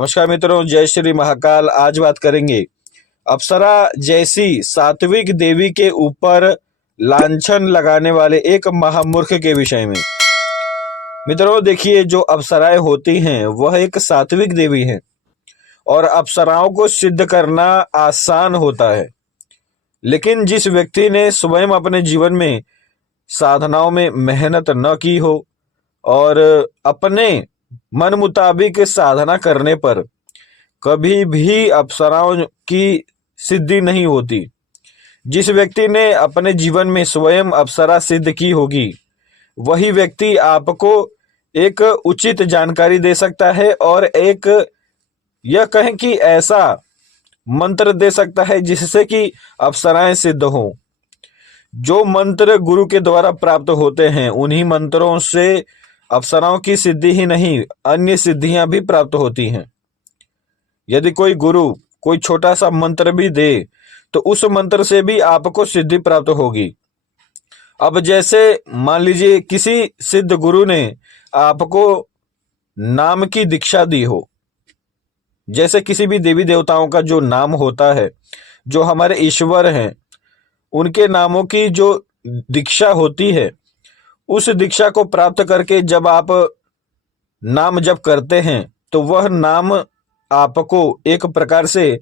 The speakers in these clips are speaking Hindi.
नमस्कार मित्रों, जय श्री महाकाल। आज बात करेंगे अप्सरा जैसी सात्विक देवी के ऊपर लांछन लगाने वाले एक महामूर्ख के विषय में। मित्रों देखिए, जो अप्सराएं होती हैं वह एक सात्विक देवी हैं और अप्सराओं को सिद्ध करना आसान होता है। लेकिन जिस व्यक्ति ने स्वयं अपने जीवन में साधनाओं में मेहनत न की हो और अपने मन मुताबिक साधना करने पर कभी भी अप्सराओं की सिद्धि नहीं होती। जिस व्यक्ति ने अपने जीवन में स्वयं अप्सरा सिद्ध की होगी, वही व्यक्ति आपको एक उचित जानकारी दे सकता है और एक यह कहें कि ऐसा मंत्र दे सकता है जिससे कि अप्सराएं सिद्ध हों। जो मंत्र गुरु के द्वारा प्राप्त होते हैं, उन्हीं मंत्रों से अप्सराओं की सिद्धि ही नहीं, अन्य सिद्धियां भी प्राप्त होती हैं। यदि कोई गुरु कोई छोटा सा मंत्र भी दे तो उस मंत्र से भी आपको सिद्धि प्राप्त होगी। अब जैसे मान लीजिए किसी सिद्ध गुरु ने आपको नाम की दीक्षा दी हो, जैसे किसी भी देवी देवताओं का जो नाम होता है, जो हमारे ईश्वर हैं, उनके नामों की जो दीक्षा होती है, उस दीक्षा को प्राप्त करके जब आप नाम जप करते हैं तो वह नाम आपको एक प्रकार से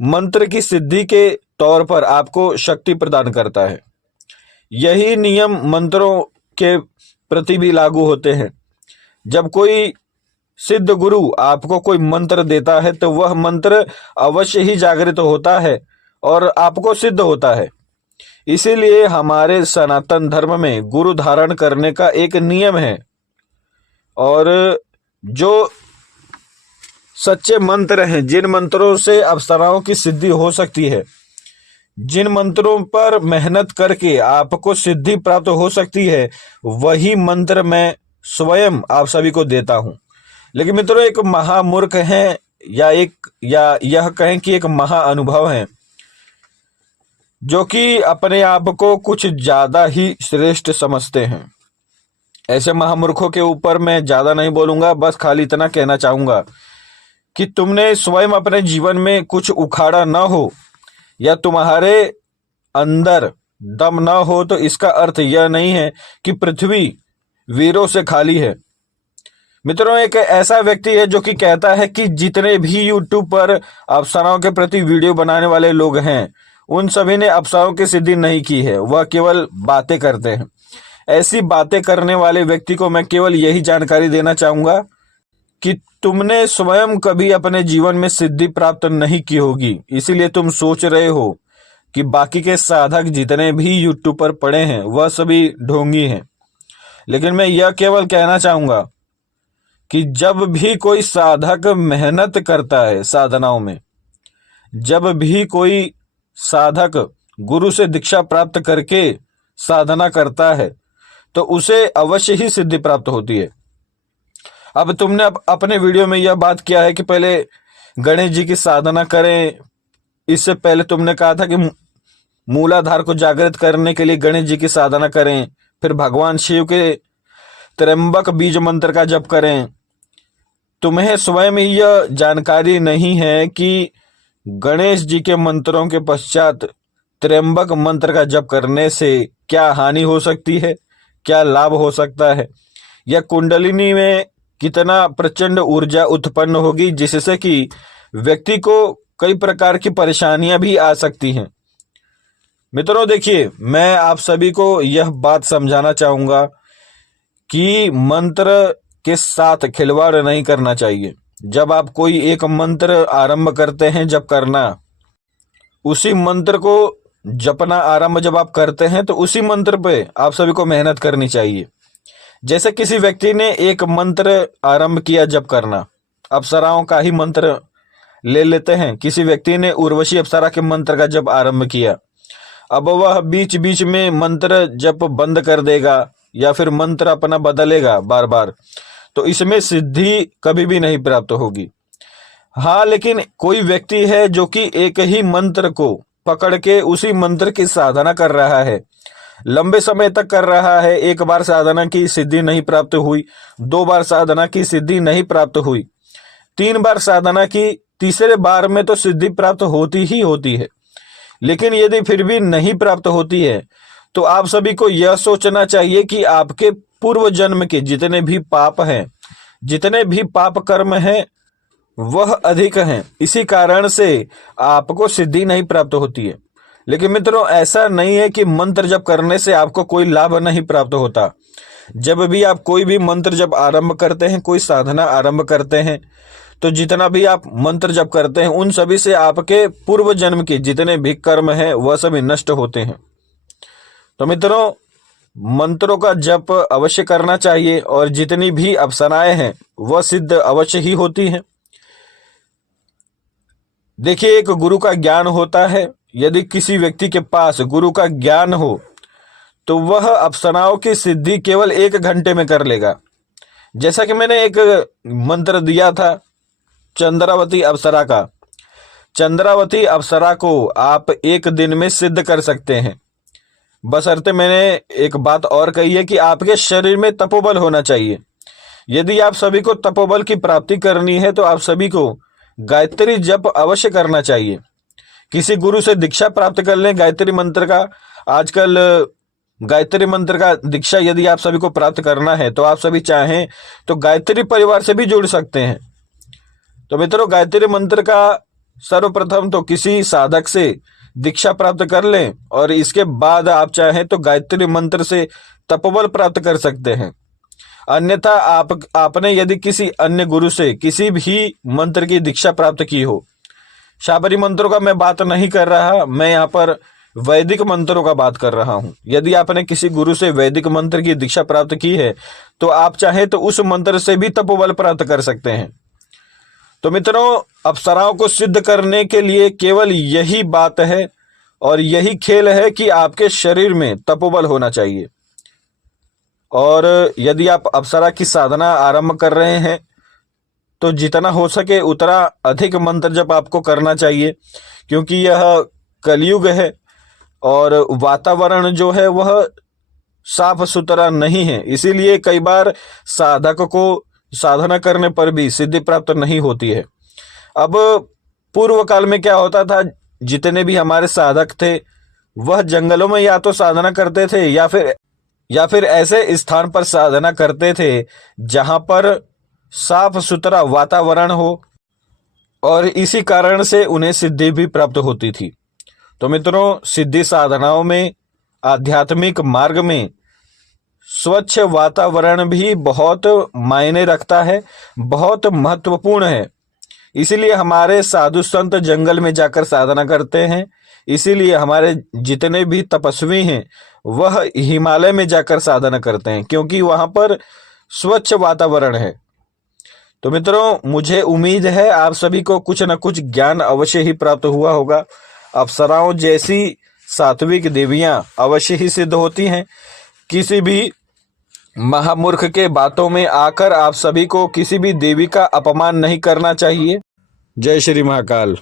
मंत्र की सिद्धि के तौर पर आपको शक्ति प्रदान करता है। यही नियम मंत्रों के प्रति भी लागू होते हैं। जब कोई सिद्ध गुरु आपको कोई मंत्र देता है तो वह मंत्र अवश्य ही जागृत होता है और आपको सिद्ध होता है। इसीलिए हमारे सनातन धर्म में गुरु धारण करने का एक नियम है और जो सच्चे मंत्र हैं, जिन मंत्रों से अप्सराओं की सिद्धि हो सकती है, जिन मंत्रों पर मेहनत करके आपको सिद्धि प्राप्त हो सकती है, वही मंत्र मैं स्वयं आप सभी को देता हूं। लेकिन मित्रों, एक महामूर्ख हैं या यह कहें कि एक महाअनुभव है, जो कि अपने आप को कुछ ज्यादा ही श्रेष्ठ समझते हैं। ऐसे महामूर्खों के ऊपर मैं ज्यादा नहीं बोलूंगा, बस खाली इतना कहना चाहूंगा कि तुमने स्वयं अपने जीवन में कुछ उखाड़ा न हो या तुम्हारे अंदर दम न हो तो इसका अर्थ यह नहीं है कि पृथ्वी वीरों से खाली है। मित्रों, एक ऐसा व्यक्ति है जो कि कहता है कि जितने भी यूट्यूब पर अप्सराओं के प्रति वीडियो बनाने वाले लोग हैं, उन सभी ने अप्सराओं की सिद्धि नहीं की है, वह केवल बातें करते हैं। ऐसी बातें करने वाले व्यक्ति को मैं केवल यही जानकारी देना चाहूंगा कि तुमने स्वयं कभी अपने जीवन में सिद्धि प्राप्त नहीं की होगी, इसीलिए तुम सोच रहे हो कि बाकी के साधक जितने भी यूट्यूब पर पड़े हैं वह सभी ढोंगी हैं। लेकिन मैं यह केवल कहना चाहूंगा कि जब भी कोई साधक मेहनत करता है साधनाओं में, जब भी कोई साधक गुरु से दीक्षा प्राप्त करके साधना करता है तो उसे अवश्य ही सिद्धि प्राप्त होती है। अब तुमने अपने वीडियो में यह बात किया है कि पहले गणेश जी की साधना करें। इससे पहले तुमने कहा था कि मूलाधार को जागृत करने के लिए गणेश जी की साधना करें, फिर भगवान शिव के त्र्यंबक बीज मंत्र का जप करें। तुम्हें स्वयं ही यह जानकारी नहीं है कि गणेश जी के मंत्रों के पश्चात त्र्यंबक मंत्र का जप करने से क्या हानि हो सकती है, क्या लाभ हो सकता है, या कुंडलिनी में कितना प्रचंड ऊर्जा उत्पन्न होगी जिससे कि व्यक्ति को कई प्रकार की परेशानियां भी आ सकती हैं। मित्रों देखिए, मैं आप सभी को यह बात समझाना चाहूंगा कि मंत्र के साथ खिलवाड़ नहीं करना चाहिए। जब आप कोई एक मंत्र आरंभ करते हैं जप करना, उसी मंत्र को जपना आरंभ जब आप करते हैं तो उसी मंत्र पे आप सभी को मेहनत करनी चाहिए। जैसे किसी व्यक्ति ने एक मंत्र आरंभ किया जप करना, अप्सराओं का ही मंत्र ले लेते हैं। किसी व्यक्ति ने उर्वशी अप्सरा के मंत्र का जप आरंभ किया, अब वह बीच बीच में मंत्र जप बंद कर देगा या फिर मंत्र अपना बदलेगा बार बार, तो इसमें सिद्धि कभी भी नहीं प्राप्त होगी। हाँ, लेकिन कोई व्यक्ति है जो कि एक ही मंत्र को पकड़ के उसी मंत्र की साधना कर रहा है, लंबे समय तक कर रहा है, एक बार साधना की सिद्धि नहीं प्राप्त हुई, 2 बार साधना की सिद्धि नहीं प्राप्त हुई, 3 बार साधना की, तीसरे बार में तो सिद्धि प्राप्त होती ही होती है। लेकिन यदि फिर भी नहीं प्राप्त होती है तो आप सभी को यह सोचना चाहिए कि आपके पूर्व जन्म के जितने भी पाप हैं, जितने भी पाप कर्म हैं, वह अधिक हैं। इसी कारण से आपको सिद्धि नहीं प्राप्त होती है। लेकिन मित्रों, ऐसा नहीं है कि मंत्र जप करने से आपको कोई लाभ नहीं प्राप्त होता। जब भी आप कोई भी मंत्र जप आरंभ करते हैं, कोई साधना आरंभ करते हैं, तो जितना भी आप मंत्र जप करते हैं उन सभी से आपके पूर्व जन्म के जितने भी कर्म हैं वह सभी नष्ट होते हैं। तो मित्रों, मंत्रों का जप अवश्य करना चाहिए और जितनी भी अप्सराएं हैं वह सिद्ध अवश्य ही होती हैं। देखिए, एक गुरु का ज्ञान होता है। यदि किसी व्यक्ति के पास गुरु का ज्ञान हो तो वह अप्सराओं की सिद्धि केवल 1 घंटे में कर लेगा। जैसा कि मैंने एक मंत्र दिया था चंद्रावती अप्सरा का, चंद्रावती अप्सरा को आप 1 दिन में सिद्ध कर सकते हैं। बशर्ते मैंने एक बात और कही है कि आपके शरीर में तपोबल होना चाहिए। यदि आप सभी को तपोबल की प्राप्ति करनी है तो आप सभी को गायत्री जप अवश्य करना चाहिए। किसी गुरु से दीक्षा प्राप्त कर लें गायत्री मंत्र का। आजकल गायत्री मंत्र का दीक्षा यदि आप सभी को प्राप्त करना है तो आप सभी चाहें तो गायत्री परिवार से भी जुड़ सकते हैं। तो मित्रों, गायत्री मंत्र का सर्वप्रथम तो किसी साधक से दीक्षा प्राप्त कर लें और इसके बाद आप चाहें तो गायत्री मंत्र से तपोबल प्राप्त कर सकते हैं। अन्यथा आपने यदि किसी अन्य गुरु से किसी भी मंत्र की दीक्षा प्राप्त की हो, शाबरी मंत्रों का मैं बात नहीं कर रहा, मैं यहाँ पर वैदिक मंत्रों का बात कर रहा हूँ। यदि आपने किसी गुरु से वैदिक मंत्र की दीक्षा प्राप्त की है तो आप चाहे तो उस मंत्र से भी तपोबल प्राप्त कर सकते हैं। तो मित्रों, अप्सराओं को सिद्ध करने के लिए केवल यही बात है और यही खेल है कि आपके शरीर में तपोबल होना चाहिए। और यदि आप अप्सरा की साधना आरंभ कर रहे हैं तो जितना हो सके उतना अधिक मंत्र जप आपको करना चाहिए, क्योंकि यह कलयुग है और वातावरण जो है वह साफ सुथरा नहीं है। इसीलिए कई बार साधक को साधना करने पर भी सिद्धि प्राप्त नहीं होती है। अब पूर्व काल में क्या होता था, जितने भी हमारे साधक थे वह जंगलों में या तो साधना करते थे या फिर ऐसे स्थान पर साधना करते थे जहां पर साफ सुथरा वातावरण हो, और इसी कारण से उन्हें सिद्धि भी प्राप्त होती थी। तो मित्रों, सिद्धि साधनाओं में, आध्यात्मिक मार्ग में स्वच्छ वातावरण भी बहुत मायने रखता है, बहुत महत्वपूर्ण है। इसीलिए हमारे साधु संत जंगल में जाकर साधना करते हैं। इसीलिए हमारे जितने भी तपस्वी हैं वह हिमालय में जाकर साधना करते हैं, क्योंकि वहां पर स्वच्छ वातावरण है। तो मित्रों, मुझे उम्मीद है आप सभी को कुछ न कुछ ज्ञान अवश्य ही प्राप्त हुआ होगा। अप्सराओं जैसी सात्विक देवियां अवश्य ही सिद्ध होती हैं। किसी भी महामूर्ख के बातों में आकर आप सभी को किसी भी देवी का अपमान नहीं करना चाहिए। जय श्री महाकाल।